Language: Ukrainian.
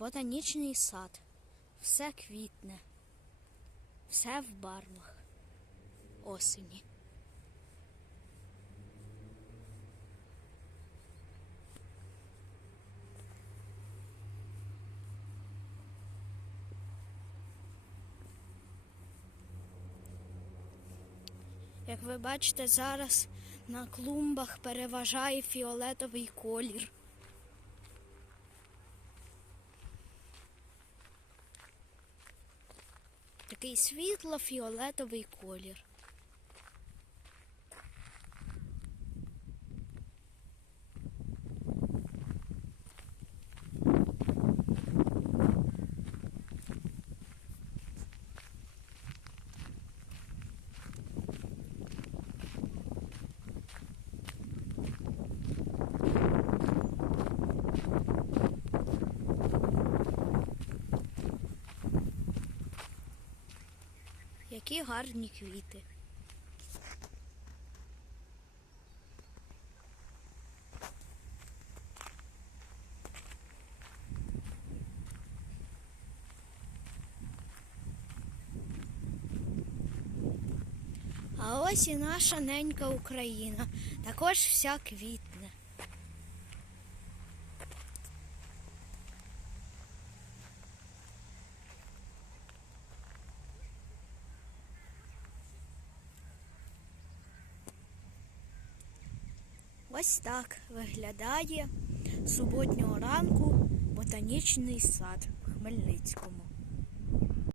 Ботанічний сад. Все квітне. Все в барвах осені. Як ви бачите, зараз на клумбах переважає фіолетовий колір. Такий світло-фіолетовий колір. Які гарні квіти. А ось і наша ненька Україна. Також вся квітне. Ось так виглядає суботнього ранку ботанічний сад в Хмельницькому.